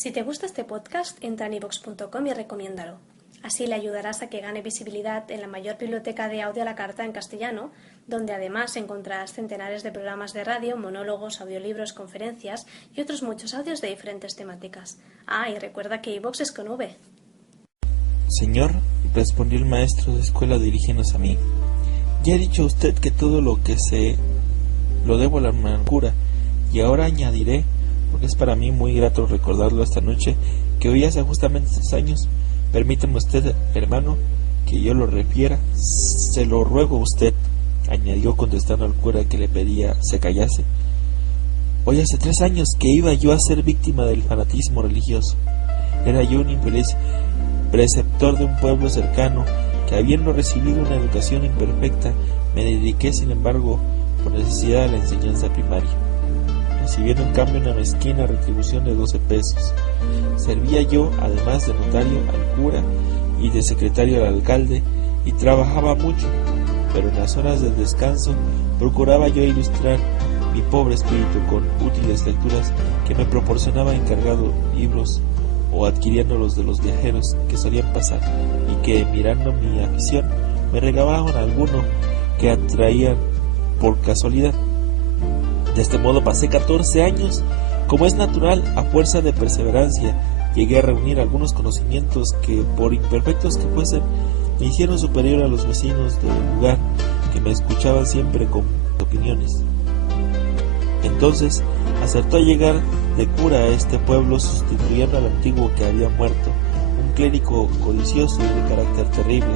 Si te gusta este podcast, entra en iVoox.com y recomiéndalo. Así le ayudarás a que gane visibilidad en la mayor biblioteca de audio a la carta en castellano, donde además encontrarás centenares de programas de radio, monólogos, audiolibros, conferencias y otros muchos audios de diferentes temáticas. Ah, y recuerda que iVoox es con V. Señor, respondió el maestro de escuela dirigiéndose a mí, ya he dicho a usted que todo lo que sé lo debo a la amargura, y ahora añadiré, porque es para mí muy grato recordarlo esta noche, que hoy hace justamente 3 años. Permítame usted, hermano, que yo lo refiera. Se lo ruego a usted, añadió contestando al cura que le pedía se callase. Hoy hace 3 años que iba yo a ser víctima del fanatismo religioso. Era yo un infeliz preceptor de un pueblo cercano que, habiendo recibido una educación imperfecta, me dediqué sin embargo por necesidad a la enseñanza primaria, recibiendo en cambio una mezquina retribución de 12 pesos. Servía yo, además de notario al cura y de secretario al alcalde, y trabajaba mucho, pero en las horas del descanso procuraba yo ilustrar mi pobre espíritu con útiles lecturas que me proporcionaba encargado libros o adquiriéndolos de los viajeros que solían pasar y que, mirando mi afición, me regalaban alguno que atraían por casualidad. De este modo pasé 14 años. Como es natural, a fuerza de perseverancia, llegué a reunir algunos conocimientos que, por imperfectos que fuesen, me hicieron superior a los vecinos del lugar, que me escuchaban siempre con opiniones. Entonces acertó a llegar de cura a este pueblo, sustituyendo al antiguo que había muerto, un clérigo codicioso y de carácter terrible.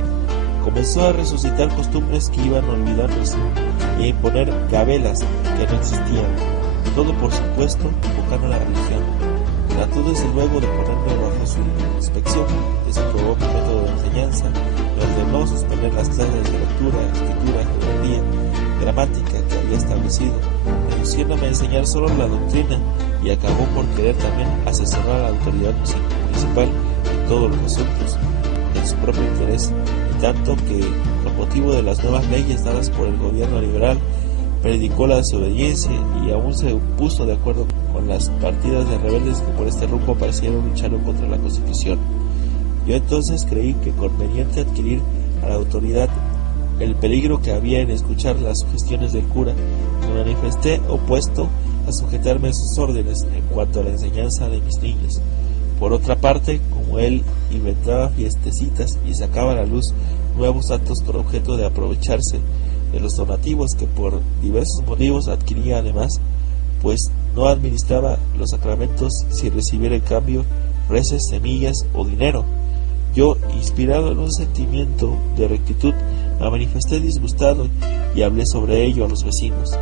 Comenzó a resucitar costumbres que iban olvidándose y a imponer gabelas que no existían, todo por supuesto invocando la religión. Trató desde luego de ponerme bajo su inspección, desaprobó mi método de enseñanza, me ordenó suspender las clases de lectura, escritura, geografía, gramática que había establecido, reduciéndome a enseñar solo la doctrina, y acabó por querer también asesorar a la autoridad municipal en todos los asuntos, en su propio interés, y tanto que, con motivo de las nuevas leyes dadas por el gobierno liberal, predicó la desobediencia y aún se puso de acuerdo con las partidas de rebeldes que por este rumbo parecieron luchar contra la Constitución. Yo entonces creí que conveniente adquirir a la autoridad el peligro que había en escuchar las sugestiones del cura, me manifesté opuesto a sujetarme a sus órdenes en cuanto a la enseñanza de mis niños. Por otra parte, como él inventaba fiestecitas y sacaba a la luz nuevos actos por objeto de aprovecharse de los donativos que por diversos motivos adquiría además, pues no administraba los sacramentos sin recibir en cambio reces, semillas o dinero, yo, inspirado en un sentimiento de rectitud, me manifesté disgustado y hablé sobre ello a los vecinos.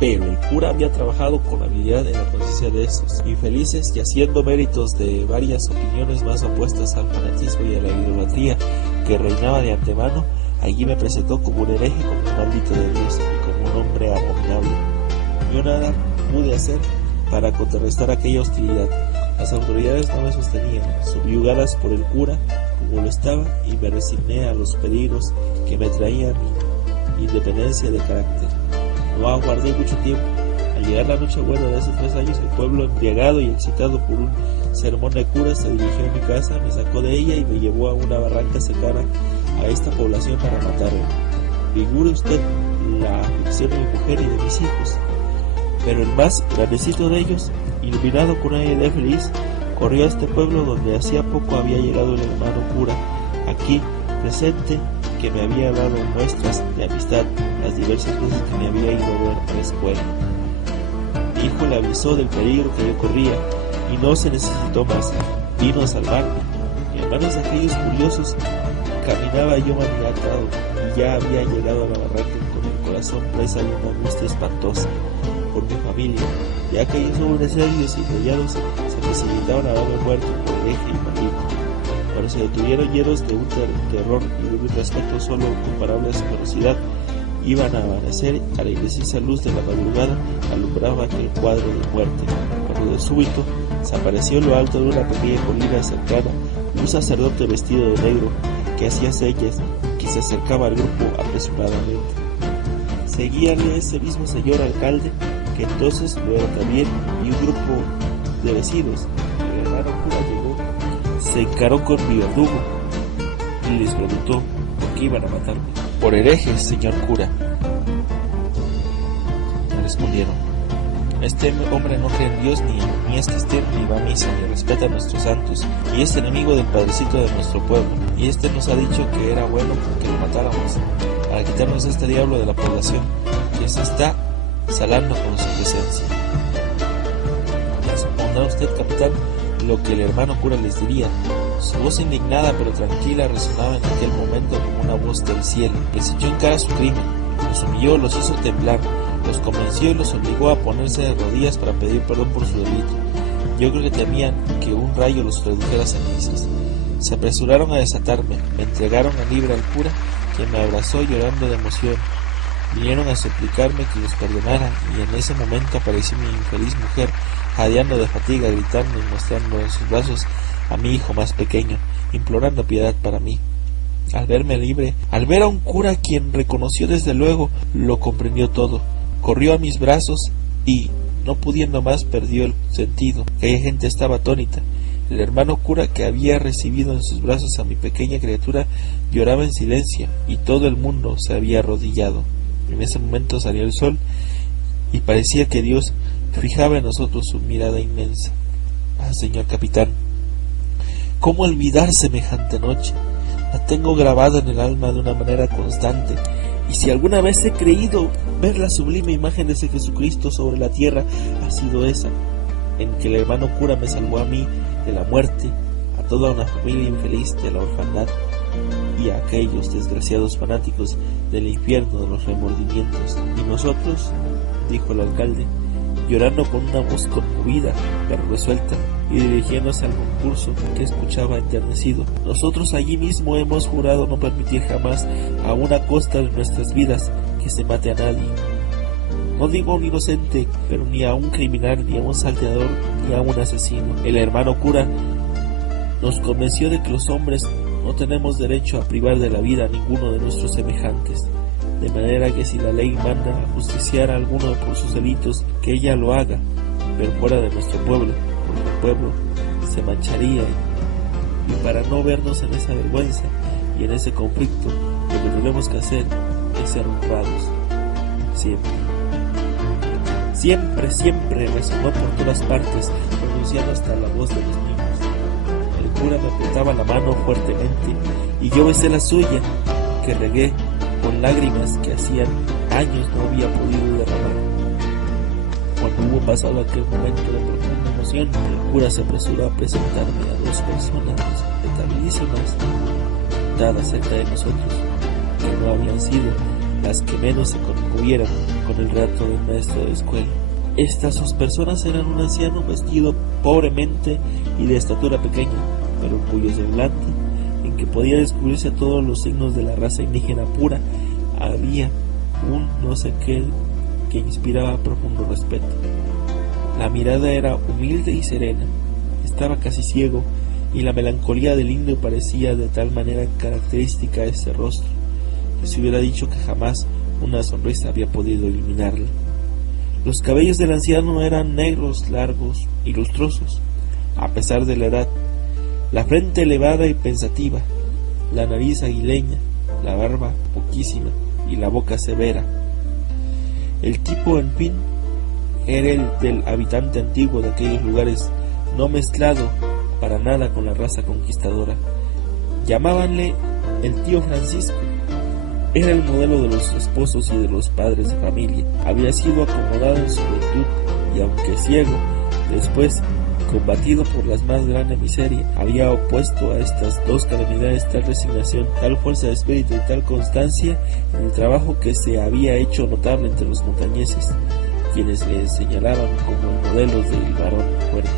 Pero el cura había trabajado con habilidad en la conciencia de estos infelices, y haciendo méritos de varias opiniones más opuestas al fanatismo y a la idolatría que reinaba de antemano, allí me presentó como un hereje, como un maldito de Dios y como un hombre abominable. Yo nada pude hacer para contrarrestar aquella hostilidad. Las autoridades no me sostenían, subyugadas por el cura como lo estaba, y me resigné a los peligros que me traía mi independencia de carácter. No aguardé mucho tiempo. Al llegar la noche buena de hace 3 años, el pueblo, embriagado y excitado por un sermón de cura, se dirigió a mi casa, me sacó de ella y me llevó a una barranca cercana a esta población para matarme. Figure usted la aflicción de mi mujer y de mis hijos. Pero el más grandecito de ellos, iluminado con una idea feliz, corrió a este pueblo donde hacía poco había llegado el hermano cura, aquí presente, que me había dado muestras de amistad las diversas veces que me había ido a ver a la escuela. Mi hijo le avisó del peligro que yo corría, y no se necesitó más, vino a salvarme. Y en manos de aquellos curiosos caminaba yo maniatado, y ya había llegado a la barranca con el corazón presa de una angustia espantosa por mi familia, ya que aquellos hombres serios y callados se precipitaban a darme muerto por hereje y maligno. Cuando se detuvieron llenos de un terror y de un respeto solo comparable a su ferocidad, iban a amanecer, a la indecisa luz de la madrugada alumbraba aquel cuadro de muerte, cuando de súbito se apareció en lo alto de una pequeña colina cercana un sacerdote vestido de negro que hacía señas, que se acercaba al grupo apresuradamente. Seguíale ese mismo señor alcalde, que entonces lo era también, y un grupo de vecinos. El hermano cura llegó, se encaró con mi verdugo y les preguntó por qué iban a matarme. Por herejes, señor cura, me respondieron. Este hombre no cree en Dios, ni es cristiano, ni va a misa, ni respeta a nuestros santos, y es enemigo del padrecito de nuestro pueblo. Y este nos ha dicho que era bueno que lo matáramos, para quitarnos a este diablo de la población, que se está salando con su presencia. ¿Ya supondrá usted, capitán, lo que el hermano cura les diría? Su voz indignada pero tranquila resonaba en aquel momento como una voz del cielo. Les echó en cara su crimen, los humilló, los hizo temblar, los convenció y los obligó a ponerse de rodillas para pedir perdón por su delito. Yo creo que temían que un rayo los redujera a cenizas. Se apresuraron a desatarme, me entregaron el libre al cura, quien me abrazó llorando de emoción. Vinieron a suplicarme que los perdonara, y en ese momento apareció mi infeliz mujer, jadeando de fatiga, gritando y mostrando en sus brazos a mi hijo más pequeño, implorando piedad para mí. Al verme libre, al ver a un cura quien reconoció desde luego, lo comprendió todo. Corrió a mis brazos y, no pudiendo más, perdió el sentido. Aquella gente estaba atónita. El hermano cura, que había recibido en sus brazos a mi pequeña criatura, lloraba en silencio, y todo el mundo se había arrodillado. En ese momento salió el sol, y parecía que Dios fijaba en nosotros su mirada inmensa. Ah, señor capitán, ¿cómo olvidar semejante noche? La tengo grabada en el alma de una manera constante, y si alguna vez he creído ver la sublime imagen de ese Jesucristo sobre la tierra, ha sido esa, en que el hermano cura me salvó a mí de la muerte, a toda una familia infeliz de la orfandad, y a aquellos desgraciados fanáticos del infierno de los remordimientos. Y nosotros, dijo el alcalde, llorando con una voz conmovida pero resuelta, y dirigiéndose al concurso que escuchaba enternecido, nosotros allí mismo hemos jurado no permitir jamás, a una costa de nuestras vidas, que se mate a nadie. No digo a un inocente, pero ni a un criminal, ni a un salteador, ni a un asesino. El hermano cura nos convenció de que los hombres no tenemos derecho a privar de la vida a ninguno de nuestros semejantes, de manera que si la ley manda a justiciar a alguno por sus delitos, que ella lo haga, pero fuera de nuestro pueblo, porque el pueblo se mancharía, y para no vernos en esa vergüenza y en ese conflicto, lo que tenemos que hacer es ser honrados, siempre. Siempre, siempre resonó por todas partes, pronunciando hasta la voz de los niños. El cura me apretaba la mano fuertemente, y yo besé la suya, que regué con lágrimas que hacían años no había podido derramar. Cuando hubo pasado aquel momento de profunda emoción, el cura se apresuró a presentarme a dos personas respetabilísimas, dadas cerca de nosotros, que no habían sido las que menos se conmovieron con el relato del maestro de escuela. Estas dos personas eran un anciano vestido pobremente y de estatura pequeña, pero cuyo semblante, en que podía descubrirse todos los signos de la raza indígena pura, había un no sé qué que inspiraba profundo respeto. La mirada era humilde y serena, estaba casi ciego, y la melancolía del indio parecía de tal manera característica a ese rostro, que se hubiera dicho que jamás una sonrisa había podido iluminarla. Los cabellos del anciano eran negros, largos y lustrosos, a pesar de la edad, la frente elevada y pensativa, la nariz aguileña, la barba poquísima y la boca severa. El tipo, en fin, era el del habitante antiguo de aquellos lugares, no mezclado para nada con la raza conquistadora. Llamábanle el tío Francisco. Era el modelo de los esposos y de los padres de familia. Había sido acomodado en su virtud, y aunque ciego, después, combatido por las más grandes miserias, había opuesto a estas dos calamidades tal resignación, tal fuerza de espíritu y tal constancia en el trabajo, que se había hecho notable entre los montañeses, quienes le señalaban como el modelo del varón fuerte.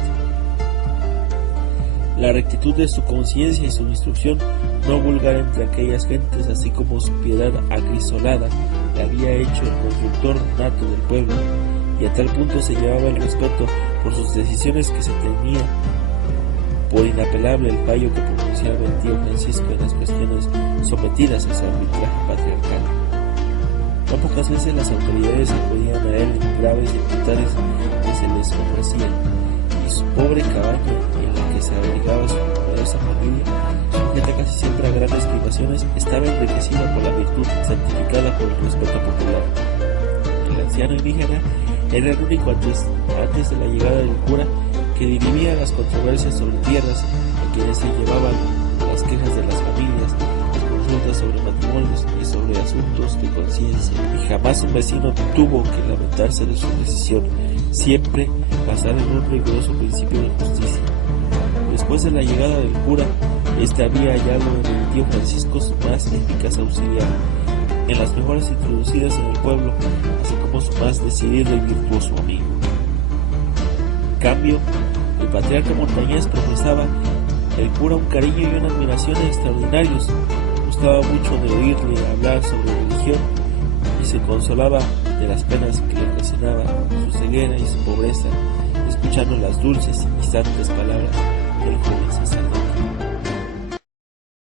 La rectitud de su conciencia y su instrucción no vulgar entre aquellas gentes, así como su piedad acrisolada, le había hecho el constructor nato del pueblo, y a tal punto se llevaba el respeto por sus decisiones que se tenía por inapelable el fallo que pronunciaba el tío Francisco en las cuestiones sometidas a su arbitraje patriarcal. No pocas veces las autoridades acudían a él en graves dificultades que se les ofrecían, y su pobre cabaña en la que se abrigaba su numerosa familia, sujeta casi siempre a grandes privaciones, estaba enriquecida por la virtud santificada por el respeto popular. El anciano indígena era el único antes de la llegada del cura que dirimía las controversias sobre tierras, a quienes se llevaban las quejas de las familias, las consultas sobre matrimonios y sobre asuntos de conciencia, y jamás un vecino tuvo que lamentarse de su decisión, siempre basada en un riguroso principio de justicia. Después de la llegada del cura, este había hallado en el tío Francisco su más eficaz auxiliar, en las mejoras introducidas en el pueblo, así como su más decidido y virtuoso amigo. En cambio, el patriarca montañés profesaba el cura un cariño y una admiración extraordinarios. Gustaba mucho de oírle hablar sobre religión y se consolaba de las penas que le ocasionaba su ceguera y su pobreza, escuchando las dulces y santas palabras del joven.